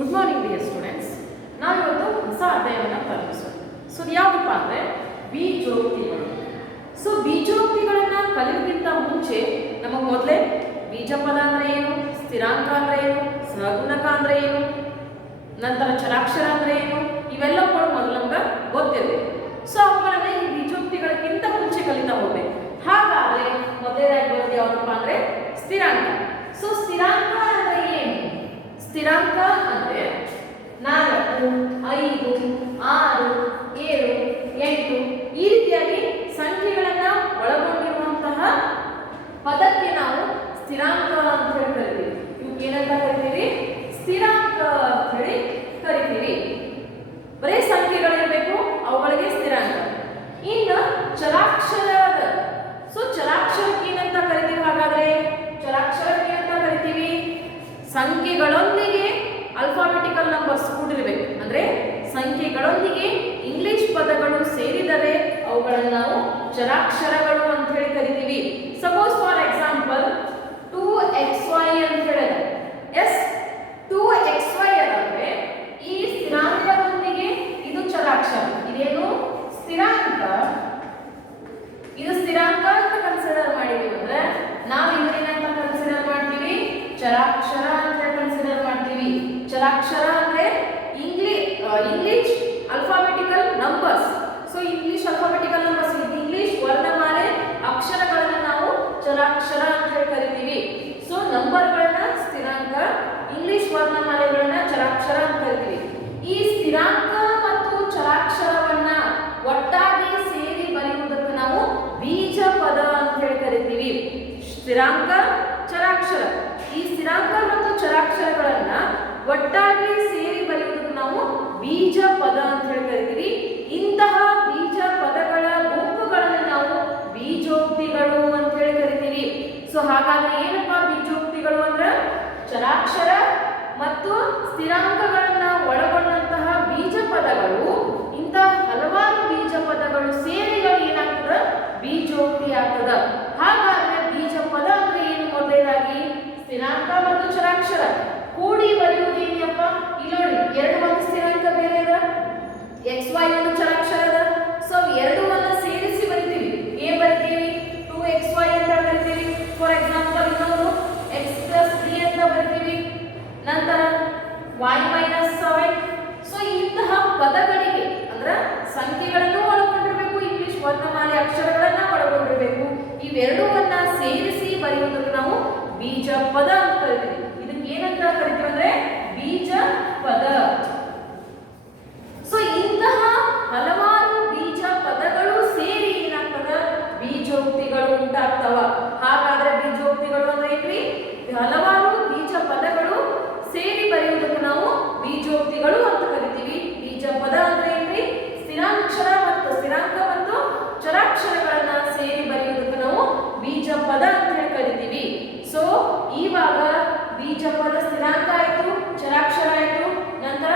Good morning dear students. ನಾವಿವತ್ತು ಹೊಸ ಅಧ್ಯಾಯವನ್ನು ಪ್ರಾರಂಭಿಸೋಣ. ಸೊ ಯಾವುದಪ್ಪ ಅಂದರೆ ಬೀಜೋಕ್ತಿಗಳು. ಸೊ ಬೀಜೋಕ್ತಿಗಳನ್ನು ಕಲಿಯೋಕ್ಕಿಂತ ಮುಂಚೆ ನಮಗೆ ಮೊದಲೇ ಬೀಜ ಪದ ಅಂದರೆ ಏನು, ಸ್ಥಿರಾಂಕ ಅಂದರೆ ಏನು, ಸಹಗುಣಕ ಅಂದರೆ ಏನು, ನಂತರ ಚರಾಕ್ಷರ ಅಂದರೆ ಏನು, ಇವೆಲ್ಲಗಳು ಮೊದಲು ನಮ್ಗೆ ಗೊತ್ತಿರಬೇಕು. ಸೊ ಅವುಗಳನ್ನ ಈ ಬೀಜೋಕ್ತಿಗಳಕ್ಕಿಂತ ಮುಂಚೆ ಕಲಿತಾ ಹೋಗ್ಬೇಕು. ಹಾಗಾದರೆ ಮೊದಲನೇದಾಗಿ ಬರೋದು ಯಾವುದಪ್ಪ ಅಂದರೆ ಸ್ಥಿರಾಂಕ. ಸೊ ಸ್ಥಿರಾಂಕ ಅಂದರೆ ಏನು? ಸ್ಥಿರಾಂಕ ಅಂದರೆ 4, 5, 6, 7, 8 ಈ ರೀತಿಯಾಗಿ ಸಂಖ್ಯೆಗಳನ್ನು ಒಳಗೊಂಡಿರುವಂತಹ ಪದಕ್ಕೆ ನಾವು ಸ್ಥಿರಾಂಕ ಅಂತ ಹೇಳಿ ಕರಿತೀವಿ. ಇವಕ್ಕೆ ಏನಂತ ಕರಿತೀವಿ? ಸ್ಥಿರಾಂಕ ಅಂತ ಹೇಳಿ ಕರಿತೀವಿ. ಬರೀ ಸಂಖ್ಯೆಗಳಿರಬೇಕು, ಅವುಗಳಿಗೆ ಸ್ಥಿರಾಂಕ. ಇನ್ನು ಚರಾಕ್ಷರ. ಸೊ ಚರಾಕ್ಷರಕ್ಕೆ ಏನಂತ ಕರಿತೀವಿ? ಹಾಗಾದ್ರೆ ಚರಾಕ್ಷರಕ್ಕೆ ಏನಂತ ಕರಿತೀವಿ? ಸಂಖ್ಯೆಗಳೊಂದಿಗೆ ಅಲ್ಫಾಬೆಟಿಕಲ್ ನಂಬರ್ಸ್ ಕೂಡಿರಬೇಕು. ಅಂದ್ರೆ ಸಂಖ್ಯೆಗಳೊಂದಿಗೆ ಇಂಗ್ಲಿಷ್ ಪದಗಳು ಸೇರಿದರೆ ಅವುಗಳನ್ನು ನಾವು ಚರಾಕ್ಷರಗಳು ಅಂತ ಹೇಳಿ ಕರಿತೀವಿ. ಸಪೋಸ್ ಫಾರ್ ಎಕ್ಸಾಂಪಲ್ 2xy ಅಂತ ಹೇಳಿದ್ರೆ ಎಸ್ 2xy ಅಂದ್ರೆ ಈ ಸ್ಥಿರಾಂಕದೊಂದಿಗೆ ಇದು ಚರಾಕ್ಷರ. ಇದೇನು ಸ್ಥಿರಾಂಕ? ಇದು ಸ್ಥಿರಾಂಕ ಅಂತ ಕನ್ಸಿಡರ್ ಮಾಡಿದೀವಿ ಅಂದ್ರೆ ನಾವು ಇದನ್ನ ಕನ್ಸಿಡರ್ ಮಾಡ್ತೀವಿ ಚರಾಕ್ಷರ ಅಂತ ಕನ್ಸಿಡರ್ ಮಾಡ್ತೀವಿ. ಚರಾಕ್ಷರ ಅಂದ್ರೆ English alphabetical numbers. So English alphabetical numbers, English ವರ್ಣಮಾಲೆ ಅಕ್ಷರಗಳನ್ನ ನಾವು ಚರಾಕ್ಷರ ಅಂತ ಹೇಳಿ ಕರಿತೀವಿ. ಸೊ ನಂಬರ್ಗಳನ್ನ ಸ್ಥಿರಾಂಕ, ಇಂಗ್ಲಿಷ್ ವರ್ಣಮಾಲೆಗಳನ್ನ ಚರಾಕ್ಷರ ಅಂತ ಕರಿತೀವಿ. ಈ ಸ್ಥಿರಾಂಕ ಮತ್ತು ಚರಾಕ್ಷರವನ್ನ ಒಟ್ಟಾಗಿ ಸೇರಿ ಬರೆಯುವುದಕ್ಕೆ ನಾವು ಬೀಜ ಪದ ಅಂತ ಹೇಳಿ ಕರಿತೀವಿ. ಸ್ಥಿರಾಂಕ, ಚರಾಕ್ಷರ, ಈ ಸ್ಥಿರಾಂಕ ಮತ್ತು ಚರಾಕ್ಷರಗಳನ್ನ ಒಟ್ಟಾಗಿ ಸೇರಿ ಬರೆಯುವುದಕ್ಕೆ ನಾವು ಬೀಜ ಪದ ಅಂತ ಹೇಳಿ ಕರಿತೀವಿ. ಇಂತಹ ಬೀಜ ಪದಗಳ ಗುಂಪುಗಳನ್ನು ನಾವು ಬೀಜೋಕ್ತಿಗಳು ಅಂತ ಹೇಳಿ ಕರಿತೀವಿ. ಸೊ ಹಾಗಾದ್ರೆ ಏನಪ್ಪಾ ಬೀಜೋಕ್ತಿಗಳು ಅಂದ್ರೆ? ಚರಾಕ್ಷರ ಮತ್ತು ಸ್ಥಿರಾಂಕಗಳನ್ನ ಒಳಗೊಂಡಂತಹ ಬೀಜ ಪದಗಳು. ಇಂತಹ ಹಲವಾರು ಬೀಜ ಪದಗಳು ಸೇರಿಗಳು ಏನಾಗ್ತದ? ಬೀಜೋಕ್ತಿ ಆಗ್ತದ. ಹಾಗಾದ್ರೆ ಬೀಜ ಪದ ಅಂದ್ರೆ ಏನು? ಮೊದಲನೇದಾಗಿ ಸ್ಥಿರಾಂಕ ಮತ್ತು ಚರಾಕ್ಷರ ಕೂಡಿ ಬರೆಯುವುದು ಏನಪ್ಪ? ಇಲ್ಲಿ ನೋಡಿ, ಎರಡು ಒಂದು ಸ್ಥಿರಾಂಕ ಬೇರೆ ಅದ, xy ಒಂದು ಚರಾಕ್ಷರ ಅದ. ಸೊ ಎರಡೂವನ್ನ ಸೇರಿಸಿ ಬರಿತೀವಿ. ಏನ್ ಬರಿತೀವಿ? 2xy ಅಂತ ಬರಿತೀವಿ. ಫಾರ್ ಎಕ್ಸಾಂಪಲ್ ಇನ್ನೊಂದು x + 3 ಅಂತ ಬರಿತೀವಿ. ನಂತರ y - 7. ಸೊ ಇಂತಹ ಪದಗಳಿಗೆ ಅಂದ್ರೆ ಸಂಖ್ಯೆಗಳನ್ನು ಒಳಗೊಂಡಿರಬೇಕು, ಇಂಗ್ಲಿಷ್ ವರ್ಣಮಾಲೆ ಅಕ್ಷರಗಳನ್ನ ಒಳಗೊಂಡಿರಬೇಕು. ಇವೆರಡೂವನ್ನ ಸೇರಿಸಿ ಬರೆಯುವುದಕ್ಕೆ ನಾವು ಬೀಜ ಪದ ಅಂತ ಕರಿತೀವಿ. ಇದಕ್ಕೆ ಏನಂತ ಕರಿತೀವಿ ಅಂದ್ರೆ ಬೀಜ ಪದ. ಸೊ ಇಂತಹ ಹಲವಾರು ಬೀಜ ಪದಗಳು ಸೇರಿ ಏನಾಗ್ತದ? ಬೀಜೋಕ್ತಿಗಳು ಉಂಟಾಗ್ತವ. ಹಾಗಾದ್ರೆ ಬೀಜೋಕ್ತಿಗಳು ಅಂದ್ರೆ ಏನ್ರಿ? ಹಲವಾರು ಬೀಜ ಪದಗಳು ಸೇರಿ ಬರೆಯುವುದಕ್ಕೆ ನಾವು ಬೀಜೋಕ್ತಿಗಳು ಅಂತ ಕರಿತೀವಿ. ಬೀಜ ಪದ ಅಂದ್ರೆ ಏನ್ರಿ? ಸ್ಥಿರಾಂಕ ಮತ್ತು ಚರಾಕ್ಷರಗಳನ್ನ ಸೇರಿ ಬರೆಯುವುದಕ್ಕೆ ನಾವು ಬೀಜ ಪದ ಅಂತ ಹೇಳಿ ಕರಿತೀವಿ. ಸೊ ಇವಾಗ ಬೀಜ ಪದ ಸ್ಥಿರಾಂಕ ಆಯ್ತು, ಚರಾಕ್ಷರ ಆಯ್ತು, ನಂತರ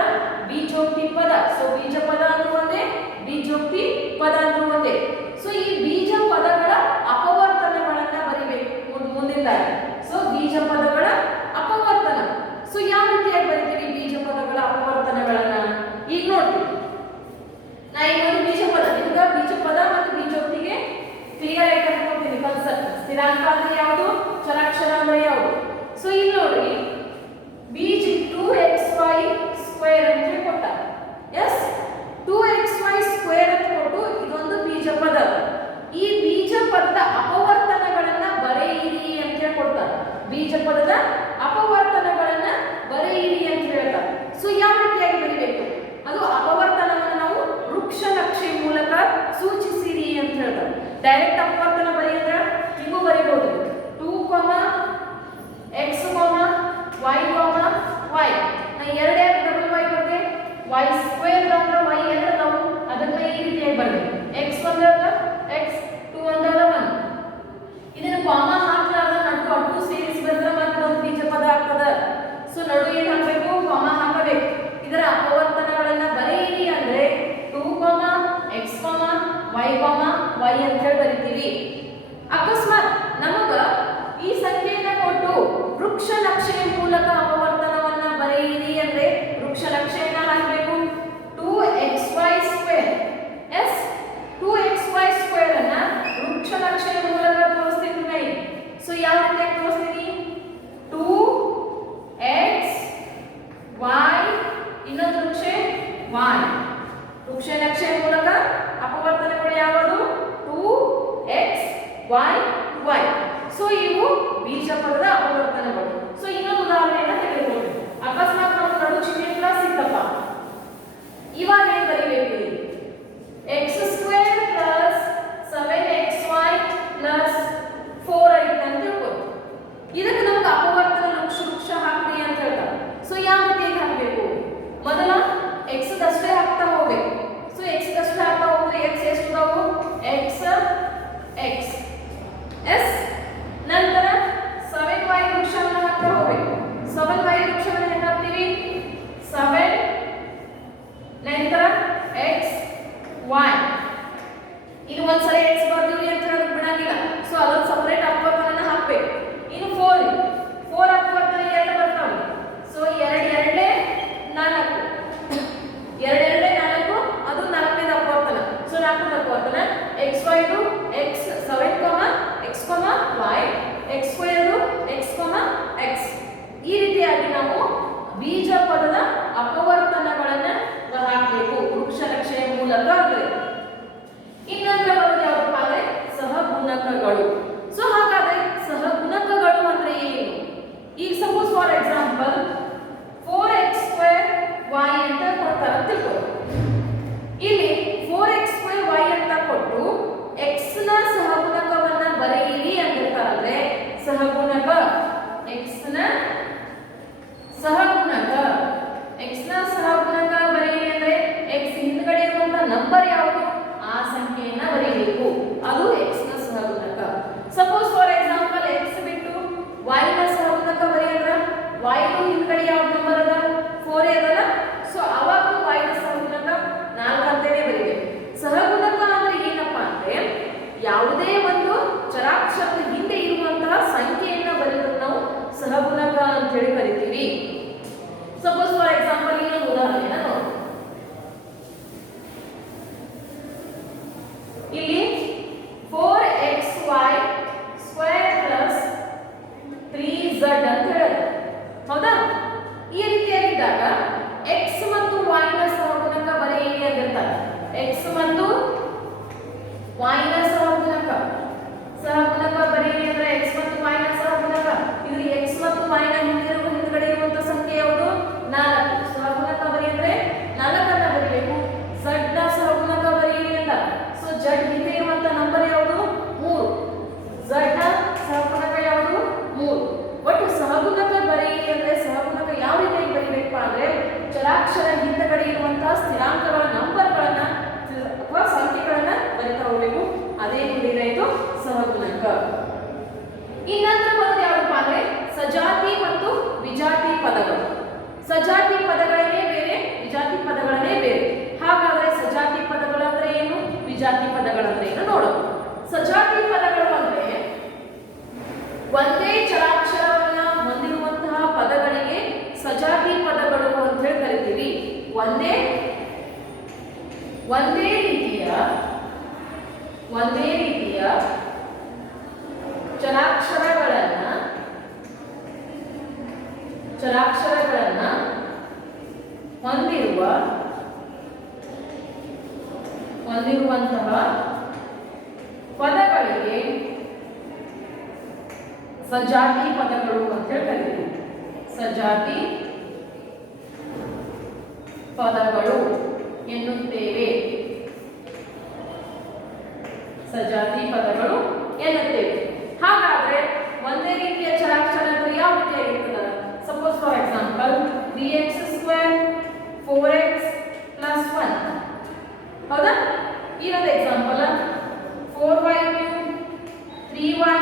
ಬೀಜೋಕ್ತಿ ಪದ. ಸೊ ಬೀಜ ಪದ ಅಂದ್ರೂ ಒಂದೇ, ಬೀಜೋಕ್ತಿ ಪದ ಅಂದ್ರೂ ಒಂದೇ. ಸೊ ಈ ಬೀಜ ಪದಗಳ ಅಪವರ್ತನಗಳನ್ನ ಬರಿಬೇಕು ಮುಂದಿನ. ಸೊ ಬೀಜ ಪದಗಳ ಅಪವರ್ತನ. ಸೊ ಯಾವ ರೀತಿಯಾಗಿ ಬರಿತೀವಿ ಬೀಜ ಪದಗಳ ಅಪವರ್ತನಗಳನ್ನ? ಈಗ ನೋಡ್ತೀವಿ. ನಾ ಈಗ ಒಂದು ಬೀಜ ಪದ, ನಿಮ್ಗೆ ಬೀಜ ಪದ ಮತ್ತು ಬೀಜೋಕ್ತಿಗೆ ಕ್ಲಿಯರ್ ಆಗಿ ಕರ್ಕೊಳ್ತೀನಿ ಕಾನ್ಸೆಪ್ಟ್. ಸ್ಥಿರಾಂಕ ಅಂದ್ರೆ ಯಾವುದು, ಚರಾಕ್ಷರ ಅಂದ್ರೆ ಯಾವುದು? ಸೊ ಇಲ್ಲಿ ನೋಡ್ರಿ, ಬೀಜ 2xy ಸ್ಕ್ವೇರ್ ಅಂತ ಕೊಟ್ಟ. ಎಸ್ 2xy ಸ್ಕ್ವೇರ್ ಅಂತ ಕೊಟ್ಟು ಇದೊಂದು ಬೀಜ ಪದ. ಈ ಬೀಜ ಪದದ ಅಪವರ್ತನಗಳನ್ನ ಬರೆಯಿರಿ ಅಂತ ಹೇಳಿ ಕೊಡ್ತಾರೆ. ಬೀಜ ಪದದ ಅಪವರ್ತನಗಳನ್ನ ಬರೆಯಿರಿ ಅಂತ ಹೇಳ್ತಾರೆ. ಸೊ ಯಾವ ರೀತಿಯಾಗಿ ಬರೀಬೇಕು? ಅದು ಅಪವರ್ತನವನ್ನು ನಾವು ವೃಕ್ಷ ನಕ್ಷೆ ಮೂಲಕ ಸೂಚಿಸಿರಿ ಅಂತ ಹೇಳ್ತಾರೆ. ಡೈರೆಕ್ಟ್ ಅಪವರ್ತನ ಬರೆಯಿದ್ರೆ ಹಿಂಗೂ ಬರೀಬಹುದು. 2, x, y, y. ನಾ ಎರಡೇ ಡಬಲ್ y ಬರ್ತದೆ. y ಸ್ಕ್ವೇರ್ ಅಂದ್ರೆ y ಎರಡು ನಾವು ಅದನ್ನ ಈ ರೀತಿಯಾಗಿ ಬರಬೇಕು. x ಒಂದದ x, 2 ಒಂದದ 1. ಇದನ್ನ ಕಾಮ ಹಾಕಲಾರ್ದ ನಡು ಅಟ್ಟು ಸೇರಿಸಿ ಬರೆದ್ರೆ ಮತ್ತೆ ಒಂದು ಬೀಜ ಪದ ಆಗ್ತದ. ಸೊ ನಡು ಏನು ಹಾಕಬೇಕು? ಕಾಮ ಹಾಕಬೇಕು. ಇದರ ಅಪವರ್ತನಗಳನ್ನ ಬರೆಯಿರಿ ಅಂದ್ರೆ 2, x, y, y ಅಂತ ಹೇಳಿ ಬರಿತೀವಿ. ಅಕಸ್ಮಾತ್ ನಮಗ ಹೇಳಿ ಕರಿತೀವಿ. ಸಪೋಸ್ ಫಾರ್ ಎಕ್ಸಾಂಪಲ್ ಇನ್ನೊಂದು ಉದಾಹರಣೆನ ನೋಡಿ. ಇಲ್ಲಿ 4xy ಸ್ಕ್ವೇರ್ ಪ್ಲಸ್ 3z ಅಂತ ಹೇಳುತ್ತೆ. ಹೌದಾ? ಈ ರೀತಿಯಾಗಿದ್ದಾಗ x ಮತ್ತು y ನ ಸಹಗುಣಕ ಬರೆಯಿರಿ ಅಂದಿರ್ತಾರೆ. x ಮತ್ತು y ನ ಸಹಗುಣಕ ಬರೆಯಿರಿ ಅಂದ್ರೆ x ಮತ್ತು y ನ ಸಹಗುಣಕ. ಇದು x ಮತ್ತು y ನ ಹಿಂದ್ಗಡೆ ಇರುವಂತ ಸಂಖ್ಯೆ ಯಾವುದು? 4. ಸಹಗುಣಕ ಬರೆಯಿದ್ರೆ 4 ಅನ್ನ ಬರೀಬೇಕು. z ನ ಸಹಗುಣಕ ಬರೆಯಿರಿ ಅಂತ. ಸೊ z ಹಿಂದೆ ಇರುವಂತ ನಂಬರ್ ಯಾವುದು? 3. z ನ ಸಹಗುಣಕ ಯಾವುದು? 3. ಒಟ್ಟು ಸಹಗುಣಕ ಬರೆಯಿರಿ ಅಂದ್ರೆ ಸಹಗುಣಕ ಯಾವ ರೀತಿಯಾಗಿ ಬರೀಬೇಕು ಅಂದ್ರೆ ಚರಾಕ್ಷರ ಹಿಂದಗಡೆ ಇರುವಂತಹ ಸ್ಥಿರಾಂಕಗಳ ನಂಬರ್ಗಳನ್ನ ಅಥವಾ ಸಂಖ್ಯೆಗಳನ್ನ ಬರಿತಾ ಹೋಗ್ಬೇಕು. ಅದೇ ಏನಾಯ್ತು? ಸಹಗುಣಕ. ಇನ್ನೊಂದು ಬರೋದು ಯಾವಪ್ಪ ಅಂದ್ರೆ ಸಜಾತಿ ಮತ್ತು ವಿಜಾತಿ ಪದಗಳು. ಸಜಾತಿ ಪದಗಳೇ ಬೇರೆ, ವಿಜಾತಿ ಪದಗಳೇ ಬೇರೆ. ಹಾಗಾದ್ರೆ ಸಜಾತಿ ಪದಗಳು ಅಂದ್ರೆ ಏನು, ವಿಜಾತಿ ಪದಗಳಂದ್ರೆ ಏನು ನೋಡೋಣ. ಸಜಾತಿ ಪದಗಳು ಅಂದ್ರೆ ಒಂದೇ ಚರಾಕ್ಷರವನ್ನ ಹೊಂದಿರುವಂತಹ ಪದಗಳಿಗೆ ಸಜಾತಿ ಪದಗಳು ಅಂತ ಹೇಳಿ ಕರಿತೀವಿ. ಒಂದೇ ರೀತಿಯ ಚರಾಕ್ಷರಗಳನ್ನ ಹೊಂದಿರುವಂತಹ ಪದಗಳಿಗೆ ಸಜಾತಿ ಪದಗಳು ಅಂತ ಹೇಳಿ ಕರೀತೀವಿ. ಸಜಾತಿ ಪದಗಳು ಎನ್ನುತ್ತೇವೆ. ಸಜಾತಿ ಪದಗಳು ಎನ್ನುತ್ತೇವೆ. ಹಾಗಾದ್ರೆ ಒಂದೇ ರೀತಿಯ ಚರಾಕ್ಷರ ಅಂದ್ರೆ ಯಾವ ರೀತಿಯಾಗಿರ್ತದೆ? Suppose for example 3x square 4x plus 1. ಹೌದಾ? ಇನ್ನೊಂದು example 4y cube 3y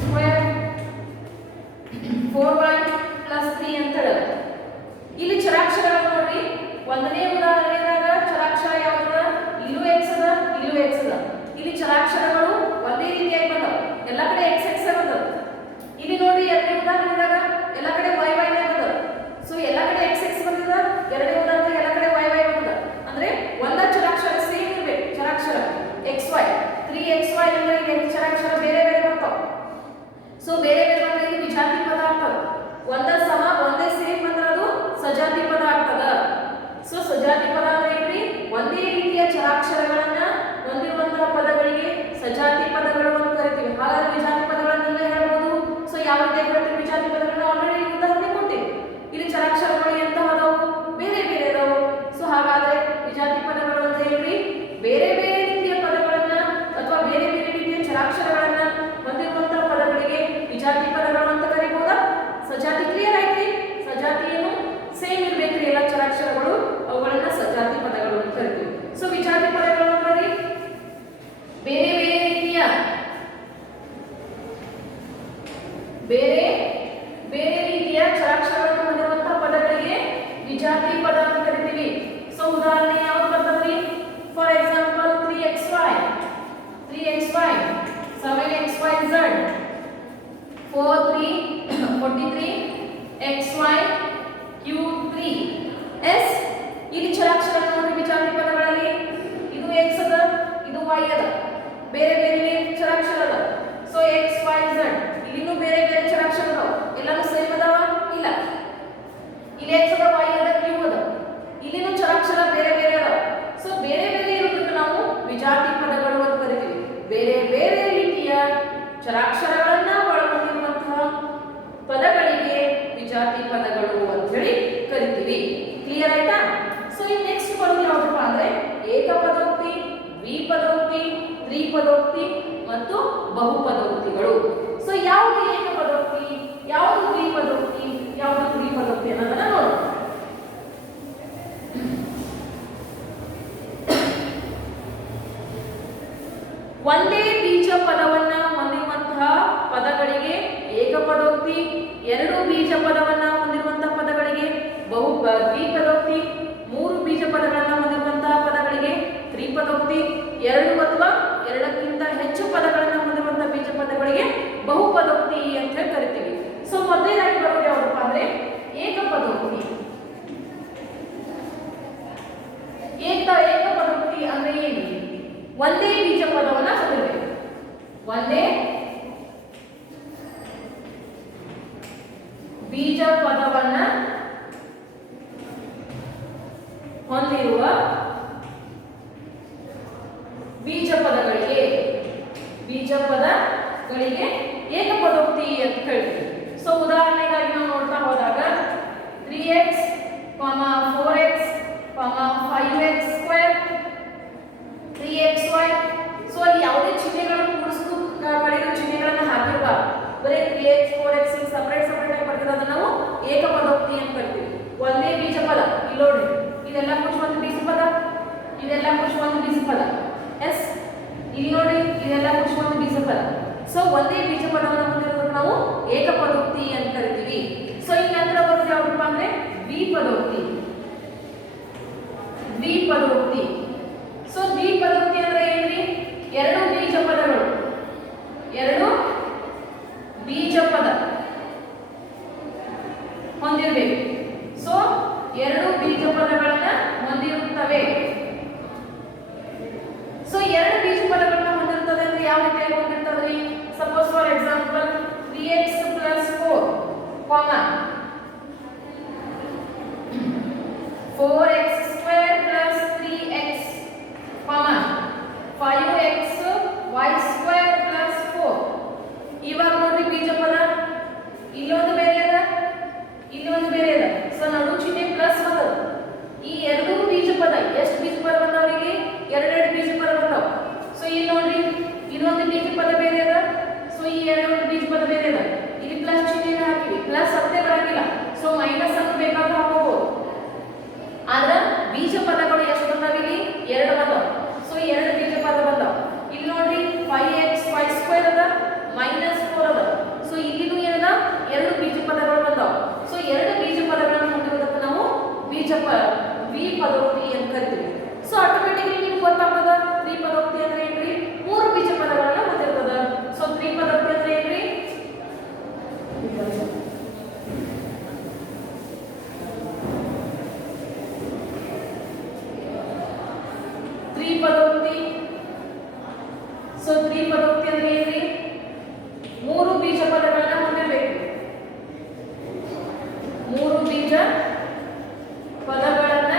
square 4y plus 3 ಅಂತ ಹೇಳುತ್ತೆ. ಇಲ್ಲಿ ಚರಾಕ್ಷರಗಳು ನೋಡಿ. ಒಂದನೇ ಉದಾಹರಣೆದಾಗ ಚರಾಕ್ಷರ ಯಾವ್ದು? ಇಲ್ಲೂ x ಅದ, ಇಲ್ಲೂ x ಅದ. ಇಲ್ಲಿ ಚರಾಕ್ಷರಗಳು ಒಂದೇ ರೀತಿಯಾಗಿ ಬಂದವು. ಎಲ್ಲ ಕಡೆ x x ಬಂದವು. ಇಲ್ಲಿ ನೋಡಿ ಎರಡನೇ ಉದಾಹರಣೆದಾಗ ಎಲ್ಲ ಕಡೆ y y ಬಂದವು. ಸೊ ಎಲ್ಲ ಕಡೆ x x ಬಂದಿದ. ಎರಡನೇ ಉದಾಹರಣೆ ಎಲ್ಲ ಕಡೆ y y ಬಂದ. ಅಂದ್ರೆ ಒಂದ ಚರಾಕ್ಷರ ಸೇಮ್ ಇರಬೇಕು. ಚರಾಕ್ಷರ xy 3xy ಅಂದ್ರೆ ಇಲ್ಲಿ ಚರಾಕ್ಷರ ಬೇರೆ ಬೇರೆ ಬರ್ತಾವ. ಸೊ ಬೇರೆ ಬೇರೆ ಬಂದ್ರೆ ಇದು ವಿಜಾತಿ ಪದ ಆಗ್ತದೆ. ಒಂದೇ ಸೇಮ್ ಬಂದ್ರೆ ಅದು ಸಜಾತಿ ಪದ ಆಗ್ತದ. ಸೊ ಸಜಾತಿ ಪದ ಅಂದ್ರೆ ಏನ್ರಿ? ಒಂದೇ ರೀತಿಯ ಚರಾಕ್ಷರಗಳನ್ನ ಹೊಂದಿರುವಂತಹ ಪದಗಳಿಗೆ ಸಜಾತಿ ಪದಗಳು ಅಂತ ಕರಿತೀವಿ. ಹಾಗಾದ್ರೆ ವಿಜಾತಿ ಪದಗಳನ್ನ ನೀವೇ ಹೇಳ್ಬೋದು. ಸೊ ಯಾವ ರೀತಿ ಹೇಳ್ತೀವಿ ವಿಜಾತಿ ಪದಗಳನ್ನ? ಆಲ್ರೆಡಿ ಉದಾಹರಣೆ ಕೊಡ್ತೀವಿ. ಇಲ್ಲಿ ಚರಾಕ್ಷರಗಳು ಎಂತಹದವು? ಬೇರೆ ಬೇರೆ ಅದಾವು. ಸೊ ಹಾಗಾದ್ರೆ ವಿಜಾತಿ ಪದಗಳು ಅಂತ ಏನ್ರಿ? ಬೇರೆ ಬೇರೆ ರೀತಿಯ ಪದಗಳನ್ನ ಅಥವಾ ಬೇರೆ ಬೇರೆ ರೀತಿಯ ಚರಾಕ್ಷರಗಳನ್ನ ಹೊಂದಿರುವಂತಹ ಪದಗಳಿಗೆ ವಿಜಾತಿ ಪದಗಳು ಅಂತ ಕರಿಬಹುದಾ? ಸಜಾತಿ ಕ್ಲಿಯರ್ ಆಯ್ತ್ರಿ? ಸಜಾತಿ ಏನು? ಸೇಮ್ ಇರ್ಬೇಕ್ರಿ ಎಲ್ಲ ಚರಾಕ್ಷರಗಳು. ಅವುಗಳನ್ನ ಸಜಾತಿ ಪದಗಳು ಅಂತ ಕರಿತೀವಿ. ಸೊ ವಿಜಾತಿ ಪದಗಳು ಅಂದ್ರೆ ಬೇರೆ ರೀತಿಯ ಚರಾಕ್ಷರಗಳನ್ನು ಹೊಂದಿರುವಂತಹ ಪದಗಳಿಗೆ ವಿಜಾತಿ ಪದ ಅಂತ ಕರಿತೀವಿ. ಸೊ ಉದಾಹರಣೆ ಯಾವ್ದು ಬರ್ತದ್ರಿ? For example 3xy 7xyz 43 xy cube 3s. ಇಲ್ಲಿ ಚರಾಕ್ಷರ ನೋಡಿ ವಿಜಾತಿ ಪದಗಳಲ್ಲಿ ಇದು x ಅದ, ಇದು y ಅದ. ಬೇರೆ ಬೇರೆ ಚರಾಕ್ಷರ ಅದ. ಸೊ x y z ಇಲ್ಲಿನೂ ಬೇರೆ ಬೇರೆ ಚರಾಕ್ಷರ ಅದಾವ. ಎಲ್ಲಾನು ಸೇಮ್ ಅದಾವ? ಇಲ್ಲ. ಇಲ್ಲಿ x ಅದ, y ಅದ, q ಅದ. ಇಲ್ಲಿನೂ ಚರಾಕ್ಷರ ಬೇರೆ ಬೇರೆ ಅದಾವ. ಸೊ ಬೇರೆ ಬೇರೆ ಇರೋದಕ್ಕೆ ನಾವು ವಿಜಾತಿ ಪದಗಳು ಅಂತ ಕರಿತೀವಿ. ಬೇರೆ ಬೇರೆ ರೀತಿಯ ಚರಾಕ್ಷರಗಳನ್ನ ಒಳಗೊಂಡಿರುವಂತಹ ಪದಗಳಿಗೆ ವಿಜಾತಿ ಪದಗಳು ಅಂತ ಹೇಳಿ ಕರಿತೀವಿ. ಕ್ಲಿಯರ್ ಆಯ್ತಾ? ಸೊ ಈ ನೆಕ್ಸ್ಟ್ ಬರೋದು ಯಾವ್ದಪ್ಪ ಅಂದ್ರೆ ಏಕಪದೋಕ್ತಿ, ದ್ವಿಪದೋಕ್ತಿ, ತ್ರಿಪದೋಕ್ತಿ ಮತ್ತು ಬಹುಪದೋಕ್ತಿಗಳು. ಸೊ ಯಾವುದು ಏಕಪದೋಕ್ತಿ, ಯಾವುದು ದ್ವಿಪದೋಕ್ತಿ, ಯಾವುದು ತ್ರಿಪದೋಕ್ತಿ ಅನ್ನೋದನ್ನ ನೋಡೋಣ. ಒಂದೇ ಬೀಜ ಪದವನ್ನ ಹೊಂದಿರುವಂತಹ ಪದಗಳಿಗೆ ಏಕಪದೋಕ್ತಿ, ಎರಡು ಬೀಜ ಪದವನ್ನ ಹೊಂದಿರುವಂತಹ ಪದಗಳಿಗೆ ದ್ವಿಪದೋಕ್ತಿ, ಮೂರು ಬೀಜ ಪದಗಳನ್ನ ಹೊಂದಿರುವಂತಹ ಪದಗಳಿಗೆ ತ್ರಿಪದೋಕ್ತಿ, ಎರಡು ಅಥವಾ ಎರಡಕ್ಕಿಂತ ಹೆಚ್ಚು ಪದಗಳನ್ನು ಹೊಂದಿರುವಂತಹ ಬೀಜ ಪದಗಳಿಗೆ ಬಹುಪದೋಕ್ತಿ ಅಂತ ಕರಿತೀವಿ. ಸೊ ಮೊದಲನೇದಾಗಿ ಬರೋದು ಯಾವ್ದಪ್ಪ ಅಂದ್ರೆ ಬೀಜ ಪದವನ್ನ ಹೊಂದಿರುವ ಬೀಜ ಪದಗಳಿಗೆ ಏಕಪದೋಕ್ತಿ ಅಂತ ಹೇಳ್ತೀವಿ. ಸೊ ಉದಾಹರಣೆಗಾಗಿ ನಾವು ನೋಡ್ತಾ ಹೋದಾಗ 3x, 4x, 5x square, 3xy. So ಅಲ್ಲಿ ಯಾವುದೇ ಚಿಹ್ನೆಗಳನ್ನು ಕೂಡಿಸ್ತು ಪಡೆಯುವ ಚಿಹ್ನೆಗಳನ್ನು ಹಾಕಿರಬಾರ್ದು. ಬರೀ 3x, 4x ಸಪರೇಟ್ ಆಗಿ ಬರ್ತಿರೋದನ್ನ ನಾವು ಏಕಪದೋಕ್ತಿ ಅಂತ ಕರಿತೀವಿ. ಒಂದೇ ಬೀಜ ಪದ. ಇಲ್ಲಿ ನೋಡಿ, ಇದೆಲ್ಲ ಕುछ ಒಂದು ಬೀಜ ಪದ, ಇದೆಲ್ಲ ಕುछ ಒಂದು ಬೀಜ ಪದ. ಎಸ್, ಇಲ್ಲಿ ನೋಡಿ, ಇದೆಲ್ಲ ಕುछ ಒಂದು ಬೀಜ ಪದ. ಸೊ ಒಂದೇ ಬೀಜ ಪದವನ್ನು ಹೊಂದಿರೋದನ್ನ ನಾವು ಏಕಪದೋಕ್ತಿ ಅಂತ ಕರಿತೀವಿ. ಸೊ ಈ ನಂತರ ಬರೋದು ಯಾವ್ದಪ್ಪ ಅಂದ್ರೆ ದ್ವಿಪದೋಕ್ತಿ. ಸೊ ದ್ವಿಪದೋಕ್ತಿ ಅಂದ್ರೆ ಏನ್ರಿ? ಎರಡು ಬೀಜ ಪದ ಹೊಂದಿರಬೇಕು. ಸೊ ಎರಡು ಬೀಜ ಪದಗಳನ್ನ ಹೊಂದಿರುತ್ತವೆ. ಸೊ ಎರಡು ಬೀಜ ಪದಗಳನ್ನ ಹೊಂದಿರುತ್ತದೆ ಅಂದ್ರೆ ಯಾವ ರೀತಿಯಾಗಿ ಹೊಂದಿರ್ತದ್ರಿ? Suppose for example 3x + 4, 4x² + 3x, 5xy² + 4. ಇವಾಗ ನೋಡ್ರಿ ಬೀಜ ಪದ ಇಲ್ಲೊಂದು ಬೇರೆ ಅದ, ಇಲ್ಲೊಂದು ಬೇರೆ ಅದ. ಸೊ ನಡು ಚಿಹ್ನೆ ಪ್ಲಸ್ ಬಂದದ. ಈ ಎರಡು ಬೀಜ ಪದ ಎಷ್ಟು ಬೀಜ ಪದ ಬಂದವರಿಗೆ? ಎರಡೆರಡು ಬೀಜ ಪದ ಬಂದವ. ಸೊ ಇಲ್ಲಿ ನೋಡ್ರಿ, ಇನ್ನೊಂದು ಬೀಜ ಪದ ಬೇರೆ ಅದ. ಸೊ ಈ ಎರಡು ಬೀಜ ಪದ ಬೇರೆ ಅದ. ಇಲ್ಲಿ ಪ್ಲಸ್ ಚಿಹ್ನೆ ಹಾಕಿವಿ, ಪ್ಲಸ್ ಅಷ್ಟೇ ಬರಂಗಿಲ್ಲ. ಸೊ ಮೈನಸ್ ಅನ್ನು ಬೇಕಾದ್ರೂ ಹಾಕೋಬಹುದು. ಆದ್ರ ಬೀಜ ಪದಗಳು ಎಷ್ಟು ಬಂದಾವ? ಇಲ್ಲಿ ಎರಡು ಬಂದವ. ಸೊ ಎರಡು ಬೀಜ ಪದ ಬಂದವ. ಇಲ್ಲಿ ನೋಡ್ರಿ 5x² ಅದ, -4 ಅದ. ಸೊ ಇಲ್ಲಿನೂ ಏನದ? ಎರಡು ಬೀಜ ಪದಗಳು ಬಂದವ. ಸೊ ಎರಡು ಬೀಜ ಪದಗಳನ್ನು ಹೊಂದಿರೋದಕ್ಕೆ ನಾವು ದ್ವಿಪದೋಕ್ತಿ ಅಂತ ಕರಿತೀವಿ. ಸೊ ಆಟೋಮೆಟಿಕಲಿ ನಿಮ್ಗೆ ಗೊತ್ತಾಗ್ತದ ದ್ವಿಪದೋಕ್ತಿ ಅಂದ್ರೆ ಏನ್ರಿ? ಮೂರು ಬೀಜ ಪದಗಳನ್ನ ಹೊಂದಿರ್ತದ. ಸೊ ದ್ವಿಪದೋಕ್ತಿ ಅಂದ್ರೆ ಏನ್ರಿ? ದ್ವಿಪದೋಕ್ತಿ. ಸೊ ದ್ವಿಪದೋಕ್ತಿ ಅಂದ್ರೆ ಏನ್ರಿ? ಮೂರು ಬೀಜ ಪದಗಳನ್ನ ಹೊಂದಿರಬೇಕು. ಮೂರು ಬೀಜ ಪದಗಳನ್ನ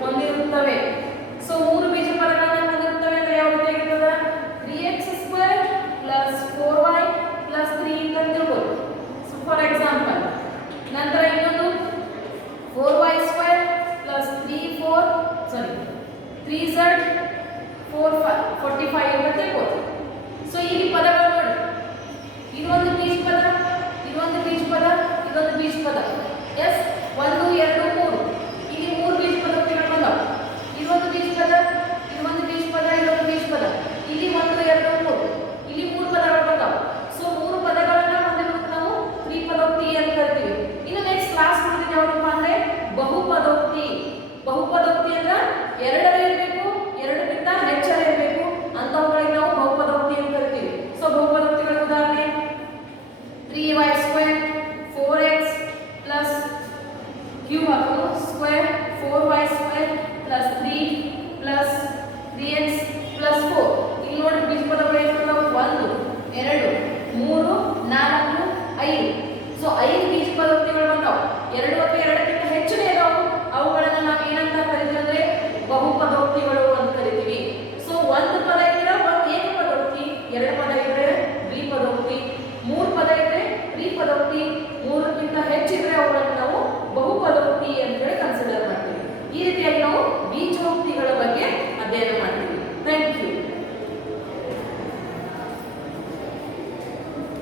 ಹೊಂದಿರುತ್ತವೆ. ಸೊ ಮೂರು ಬೀಜ ಪದಗಳನ್ನ ಹೊಂದಿರುತ್ತವೆ ಅಂದ್ರೆ ಯಾವ ರೀತಿಯಾಗಿರ್ತದ? 3x² + 4y + 3 ಅಂತ ತಿಳ್ಬೋದು. ಸೊ ಫಾರ್ ಎಕ್ಸಾಂಪಲ್ ನಂತರ ಇನ್ನೊಂದು 4y² + 3z 45 ಅಂತ ತಿಳ್ಬೋದು. ಸೊ ಇಲ್ಲಿ ಪದಗಳು ನೋಡಿ, ಇದೊಂದು ಬೀಜ ಪದ, ಇದೊಂದು ಬೀಜ ಪದ, ಇದೊಂದು ಬೀಜ ಪದ. ಎಸ್, 1 2 3. ಇಲ್ಲಿ ಮೂರು ಬೀಜ ಪದಗಳು ಬಂದವು. ಇದೊಂದು ಬೀಜ ಪದ, ಇದೊಂದು ಬೀಜ ಪದ, ಇದೊಂದು ಬೀಜ ಪದ. ಇಲ್ಲಿ 1 2 3. ಇಲ್ಲಿ ಮೂರು ಪದಗಳು ಬಂದವು. ಸೊ ಮೂರು ಪದಗಳನ್ನ ಹೊಂದಿರೋದಕ್ಕೆ ನಾವು ದ್ವಿಪದೋಕ್ತಿ ಅಂತ ಕರಿತೀವಿ. ಇನ್ನು ನೆಕ್ಸ್ಟ್ ಕ್ಲಾಸ್ ನೋಡಿದ್ರೆ ಯಾವ್ದಪ್ಪ ಅಂದ್ರೆ ಬಹುಪದೋಕ್ತಿ. ಬಹುಪದೋಕ್ತಿ ಅಂದ್ರೆ ಎರಡರ ಇರಬೇಕು, ಎರಡಕ್ಕಿಂತ ಹೆಚ್ಚರ ಇರಬೇಕು ಅಂತವುಗಳಿಗೆ ನಾವು ಬಹುಪದೋಕ್ತಿ ಅಂತ ಕರಿತೀವಿ. ಸೊ ಬಹುಪದೋಕ್ತಿಗಳ ಉದಾಹರಣೆ 3y², 4x + ಕ್ಯೂಬ್ ಹಾಕೋದು ಸ್ಕ್ವೇರ್, 4y² + 3 + 3x + 4. ಇಲ್ಲಿ ನೋಡಿ ಬೀಜ ಪದಗಳು ಎಷ್ಟು ನಾವು 1 2 3 4 5. ಸೊ 5 ಬೀಜ ಪದೋಕ್ತಿಗಳು ಬಂದಾವ. ಎರಡು ಅಥವಾ ಎರಡಕ್ಕಿಂತ ಹೆಚ್ಚಿನ ಇದಾವು. ಅವುಗಳನ್ನು ನಾವು ಏನಂತ ಕರಿತೀವಿ ಅಂದ್ರೆ ಬಹುಪದೋಕ್ತಿಗಳು ಅಂತ ಕರಿತೀವಿ. ಸೊ ಒಂದು ಪದ ಇದ್ರೆ ಒಂದು ಏಕಪದೋಕ್ತಿ, ಎರಡು ಪದ